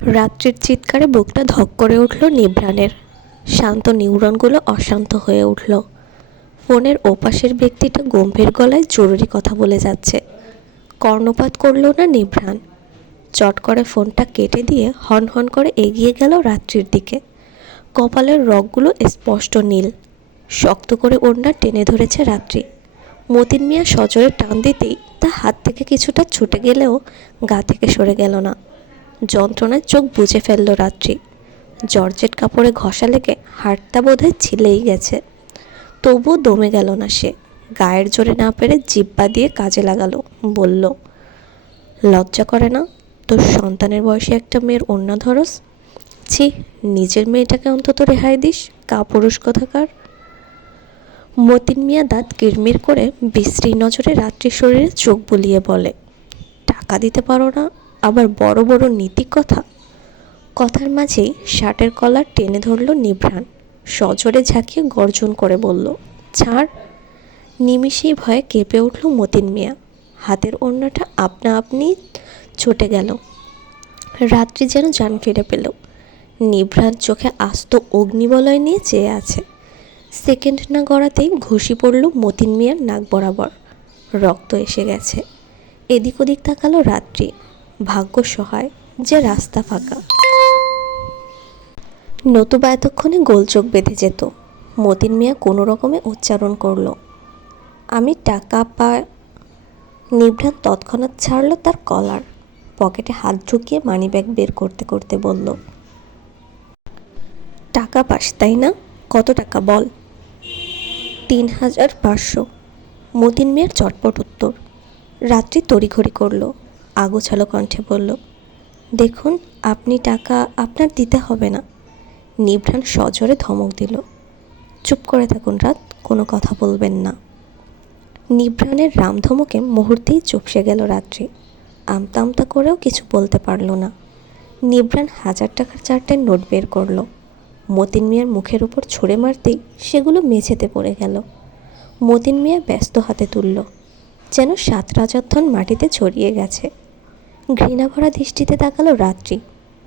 রাত্রির চিৎকারে বুকটা ধক করে উঠল নিভ্রাণের শান্ত নিউরনগুলো অশান্ত হয়ে উঠল। ফোনের ওপাশের ব্যক্তিটা গম্ভীর গলায় জরুরি কথা বলে যাচ্ছে। কর্ণপাত করল না নিভ্রাণ চট করে ফোনটা কেটে দিয়ে হন হন করে এগিয়ে গেল রাত্রির দিকে। কপালের রগগুলো স্পষ্ট নীল। শক্ত করে ওড়না টেনে ধরেছে রাত্রি। মতিন মিয়া সজোরে টান দিতেই তা হাত থেকে কিছুটা ছুটে গেলেও গা থেকে সরে গেল না। যন্ত্রণায় চোখ বুজে ফেলল রাত্রি। জর্জেট কাপড়ে ঘষা লেগে হাড়টা বোধহয় ছিলেই গেছে। তবুও দমে গেল না সে। গায়ের জোরে না পেরে জিব্বা দিয়ে কাজে লাগালো, বলল, লজ্জা করে না? তোর সন্তানের বয়সে একটা মেয়ের অন্য ধরস? ছি, নিজের মেয়েটাকে অন্তত রেহাই দিস, কাপুরুষ কথাকার। মতিন মিয়া দাঁত কিরমির করে বিশ্রী নজরে রাত্রির শরীরে চোখ বুলিয়ে বলে, টাকা দিতে পারো না? আবার বড় বড় নীতি কথা? কথার মাঝেই শার্টের কলার টেনে ধরল নিভ্রাণ। সজোরে ঝাঁকিয়ে গর্জন করে বলল, ছাড়। নিমিষেই ভয়ে কেঁপে উঠল মতিন মিয়া। হাতের ওড়নাটা আপনা আপনি ছুটে গেল। রাত্রি যেন যান ফিরে পেল। নিভ্রাণ চোখে আস্ত অগ্নিবলয় নিয়ে চেয়ে আছে। সেকেন্ড না গড়াতেই ঘষি পড়ল মতিন মিয়ার নাক বরাবর। রক্ত এসে গেছে। এদিক ওদিক তাকালো রাত্রি। ভাগ্য সহায় যে রাস্তা ফাঁকা। নতুবা এতক্ষণে গোলচোখ বেঁধে যেত। মতিন মিয়া কোনো রকমে উচ্চারণ করল। আমি টাকা পা নিভ্রাণ তৎক্ষণাৎ ছাড়ল তার কলার। পকেটে হাত ঢুকিয়ে মানিব্যাগ বের করতে করতে বলল, টাকা পাস, তাই না? কত টাকা বল? তিন হাজার পাঁচশো। মতিন মিয়ার চটপট উত্তর। রাত্রি তড়িঘড়ি করল। আগোছালো কণ্ঠে বলল, দেখুন, আপনি টাকা আপনার দিতে হবে না। নিভ্রাণ সজোরে ধমক দিল, চুপ করে থাকুন রাত, কোনো কথা বলবেন না। নিভ্রাণের রামধমকে মুহূর্তেই চুপসে গেল রাত্রি, আমতা আমতা করেও কিছু বলতে পারল না। নিভ্রাণ হাজার টাকার চারটে নোট বের করল, মতিন মিয়ার মুখের উপর ছুঁড়ে মারতেই সেগুলো মেঝেতে পড়ে গেল। মতিন মিয়া ব্যস্ত হাতে তুলল, যেন সাত রাজার ধন মাটিতে ছড়িয়ে গেছে। ঘৃণা ভরা দৃষ্টিতে তাকালো রাত্রি।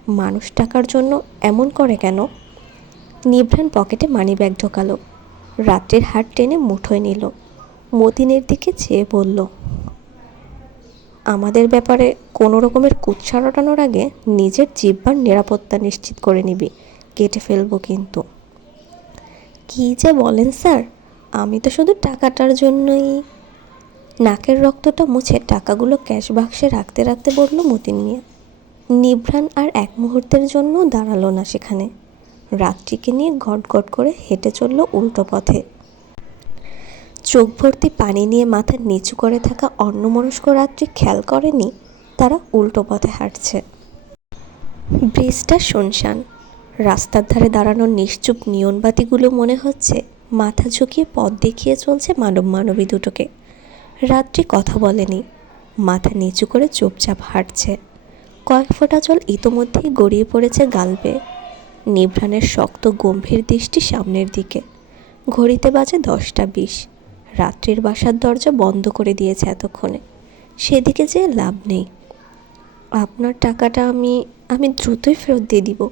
মানুষ টাকার জন্য এমন করে কেন? নিভ্রাণ পকেটে মানি ব্যাগ ঢোকালো। রাত্রির হাত টেনে মুঠোয় নিল। মতিনের দিকে চেয়ে বলল, আমাদের ব্যাপারে কোনো রকমের কুৎসা রটানোর আগে নিজের জিব্বার নিরাপত্তা নিশ্চিত করে নিবি, কেটে ফেলব কিন্তু। কী যে বলেন স্যার, আমি তো শুধু টাকাটার জন্যই নাকের রক্তটা মুছে টাকাগুলো ক্যাশ বাক্সে রাখতে রাখতে বলল মতিন মিয়া। নিভ্রাণ আর এক মুহূর্তের জন্য দাঁড়াল না সেখানে। রাত্রিকে নিয়ে গট গট করে হেঁটে চলল উল্টো পথে। চোখ ভর্তি পানি নিয়ে মাথা নিচু করে থাকা অন্যমনস্ক রাত্রি খেয়াল করেনি, তারা উল্টো পথে হাঁটছে। ব্রিজটা শুনশান। রাস্তার ধারে দাঁড়ানো নিশ্চুপ নিয়নবাতিগুলো মনে হচ্ছে মাথা ঝুঁকিয়ে পথ দেখিয়ে চলছে মানব মানবী দুটোকে। রাত্রি কথা বলেনি। মাথা নিচু করে চুপচাপ হাঁটছে। কয়েক ফোঁটা জল ইতোমধ্যেই গড়িয়ে পড়েছে গালবে। নিভ্রাণের শক্ত, গম্ভীর দৃষ্টি সামনের দিকে। ঘড়িতে বাজে দশটা বিশ। রাত্রির বাসার দরজা বন্ধ করে দিয়েছে এতক্ষণে। সেদিকে যে লাভ নেই। আপনার টাকাটা আমি আমি দ্রুতই ফেরত দিয়ে দিব।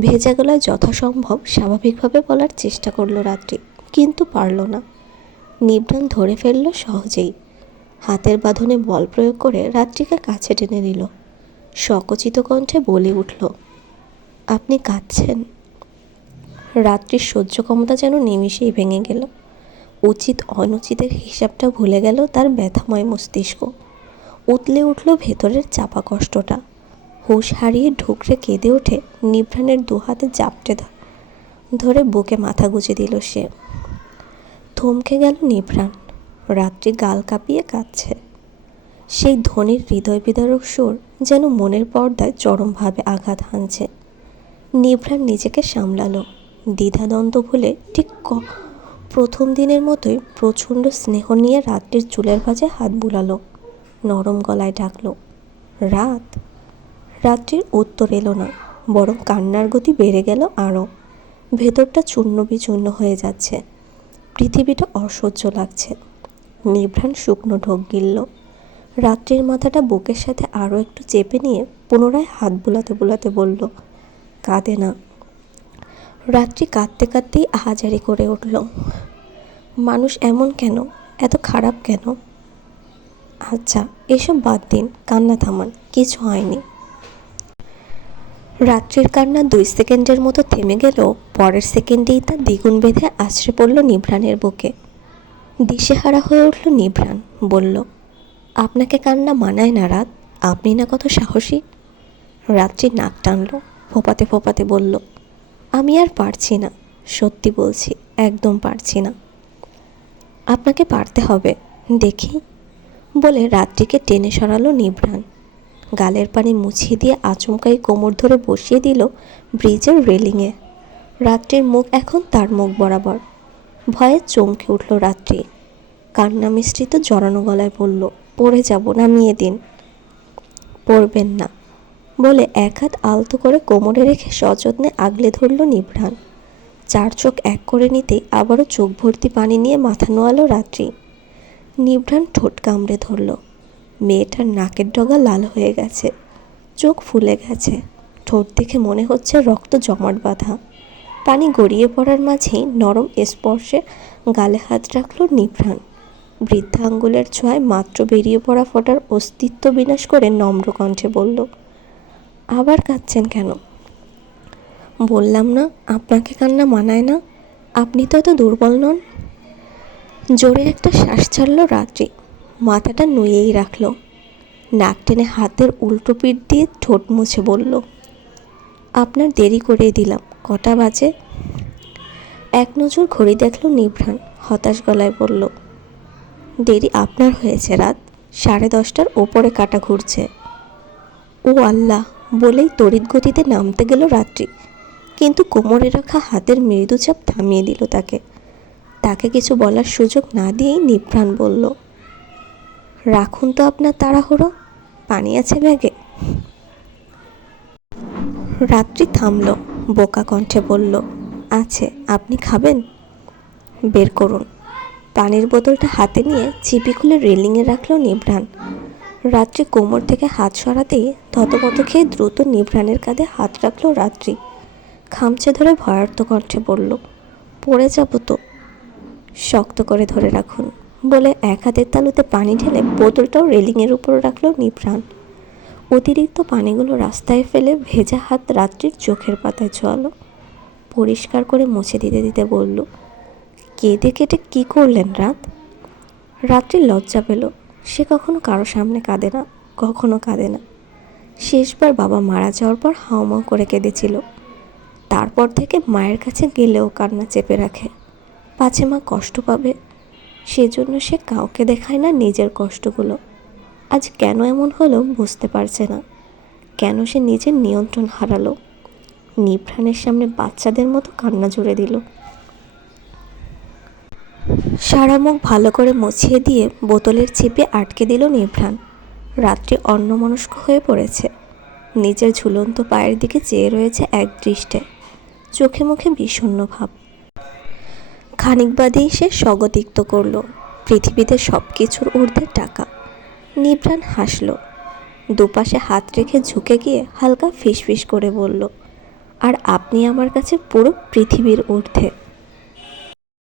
ভেজা গলায় যথাসম্ভব স্বাভাবিকভাবে বলার চেষ্টা করল রাত্রি, কিন্তু পারল না। নিবরান ধরে ফেলল সহজেই। হাতের বাঁধনে বল প্রয়োগ করে রাত্রিকে কাছে টেনে নিল। সকচিত কণ্ঠে বলে উঠল, আপনি কাঁদছেন। রাত্রির সহ্য ক্ষমতা যেন নিমিষেই ভেঙে গেল। উচিত অনুচিতের হিসাবটা ভুলে গেল তার ব্যথাময় মস্তিষ্ক। উতলে উঠল ভেতরের চাপা কষ্টটা। হুঁশ হারিয়ে ঢুকরে কেঁদে ওঠে নিভ্রাণের দুহাতে জাপটে ধরে বুকে মাথা গুঁজে দিল সে। থমকে গেল নিভ্রাণ। রাত্রি গাল কাঁপিয়ে কাঁদছে। সেই ধনির হৃদয় বিদারক সুর যেন মনের পর্দায় চরমভাবে আঘাত হানছে। নিভ্রাণ নিজেকে সামলালো। দ্বিধাদ্বন্দ্ব ভুলে ঠিক ক প্রথম দিনের মতোই প্রচণ্ড স্নেহ নিয়ে রাত্রির চুলের ভাজে হাত বুলালো। নরম গলায় ডাকলো, রাত? রাত্রির উত্তর এলো না, বরং কান্নার গতি বেড়ে গেল আরও। ভেতরটা চূর্ণ বিচূর্ণ হয়ে যাচ্ছে। পৃথিবীটা অসহ্য লাগছে। নিভ্রাণ শুকনো ঢোক গিলল। রাত্রির মাথাটা বুকের সাথে আরও একটু চেপে নিয়ে পুনরায় হাত বুলাতে বুলাতে বলল, কাঁদে না। রাত্রি কাঁদতে কাঁদতেই আহাজারি করে উঠল। মানুষ এমন কেন? এত খারাপ কেন? আচ্ছা এসব বাদ দিন, কান্না থামান, কিছু হয়নি। রাত্রির কান্না দুই সেকেন্ডের মতো থেমে গেলেও পরের সেকেন্ডেই তা দ্বিগুণ বেঁধে আছড়ে পড়ল নিভ্রাণের বুকে। দিশেহারা হয়ে উঠল নিভ্রাণ বলল, আপনাকে কান্না মানায় না রাত, আপনি না কত সাহসী? রাত্রি নাক টানল, ফোপাতে ফোপাতে বলল, আমি আর পারছি না, সত্যি বলছি, একদম পারছি না। আপনাকে পারতে হবে, দেখি? বলে রাত্রিকে টেনে সরালো নিভ্রাণ গালের পানি মুছিয়ে দিয়ে আচমকাই কোমর ধরে বসিয়ে দিল ব্রিজের রেলিংয়ে। রাত্রির মুখ এখন তার মুখ বরাবর। ভয়ে চমকে উঠল রাত্রি। কান্না মিশ্রিত জড়ানো গলায় বলল, পড়ে যাব নামিয়ে দিন। পড়বেন না। বলে এক হাত আলতো করে কোমরে রেখে সযত্নে আগলে ধরল নিভ্রাণ চার চোখ এক করে নিতেই আবারও চোখ ভর্তি পানি নিয়ে মাথা নোয়ালো রাত্রি। নিভ্রাণ ঠোঁট কামড়ে ধরল। মেয়েটার নাকের ডগা লাল হয়ে গেছে। চোখ ফুলে গেছে। ঠোঁট দেখে মনে হচ্ছে রক্ত জমাট বাঁধা। পানি গড়িয়ে পড়ার মাঝেই নরম স্পর্শে গালে হাত রাখল নিভ্রাণ। বৃদ্ধা আঙ্গুলের ছোঁয়ায় মাত্র বেরিয়ে পড়া ফোটার অস্তিত্ব বিনাশ করে নম্র কণ্ঠে বলল, আবার কাঁদছেন কেন? বললাম না, আপনাকে কান্না মানায় না। আপনি তো এত দুর্বল নন। জোরে একটা শ্বাস ছাড়ল রাত্রি। মাথাটা নুয়েই রাখল। নাক টেনে হাতের উল্টো পিঠ দিয়ে ঠোঁট মুছে বলল, আপনার দেরি করে দিলাম, কটা বাজে? এক নজর ঘড়ি দেখল নিভ্রাণ, হতাশ গলায় বলল, দেরি আপনার হয়েছে রাত, সাড়ে দশটার ওপরে কাটা ঘুরছে। ও আল্লাহ, বলেই তড়িৎ গতিতে নামতে গেল রাত্রি। কিন্তু কোমরে রাখা হাতের মৃদু চাপ থামিয়ে দিল তাকে। তাকে কিছু বলার সুযোগ না দিয়েই নিভ্রাণ বলল রাখুন তো আপনার তাড়াহুড়ো। পানি আছে ব্যাগে। রাত্রি থামল, বোকা কণ্ঠে বলল, আছে, আপনি খাবেন? বের করুন। পানির বোতলটা হাতে নিয়ে চিপি খুলে রেলিংয়ে রাখল নিভ্রাণ রাত্রি কোমর থেকে হাত সরাতেই থতমত খেয়ে দ্রুত নিভ্রাণের কাঁধে হাত রাখল রাত্রি। খামচে ধরে ভয়ার্থ কণ্ঠে বলল, পড়ে যাব তো। শক্ত করে ধরে রাখুন। বলে এক হাতের তালুতে পানি ঢেলে বোতলটাও রেলিংয়ের উপর রাখল নিভ্রাণ অতিরিক্ত পানিগুলো রাস্তায় ফেলে ভেজা হাত রাত্রির চোখের পাতায় ছোয়ালো। পরিষ্কার করে মুছে দিতে দিতে বলল, কেঁদে কেটে কী করলেন রাত? রাত্রি লজ্জা পেল। সে কখনো কারও সামনে কাঁদে না, কখনো কাঁদে না। শেষবার বাবা মারা যাওয়ার পর হাউমাউ করে কেঁদেছিল। তারপর থেকে মায়ের কাছে গেলেও কান্না চেপে রাখে। পাছে মা কষ্ট পাবে সেজন্য সে কাউকে দেখায় না নিজের কষ্টগুলো। আজ কেন এমন হলো বুঝতে পারছে না। কেন সে নিজের নিয়ন্ত্রণ হারালো? নিভ্রাণের সামনে বাচ্চাদের মতো কান্না জুড়ে দিল। সারা মুখ ভালো করে মুছিয়ে দিয়ে বোতলের চিপে আটকে দিল নিভ্রাণ। রাত্রি অন্যমনস্ক হয়ে পড়েছে। নিজের ঝুলন্ত পায়ের দিকে চেয়ে রয়েছে এক দৃষ্টে। চোখে মুখে বিষণ্ণ ভাব। খানিক বাদেই সে স্বগতিক্ত করল। পৃথিবীতে সব কিছুর ঊর্ধ্বে টাকা। নিভ্রাণ হাসল। দুপাশে হাত রেখে ঝুঁকে গিয়ে হালকা ফিসফিস করে বলল, আর আপনি আমার কাছে পুরো পৃথিবীর ঊর্ধ্বে।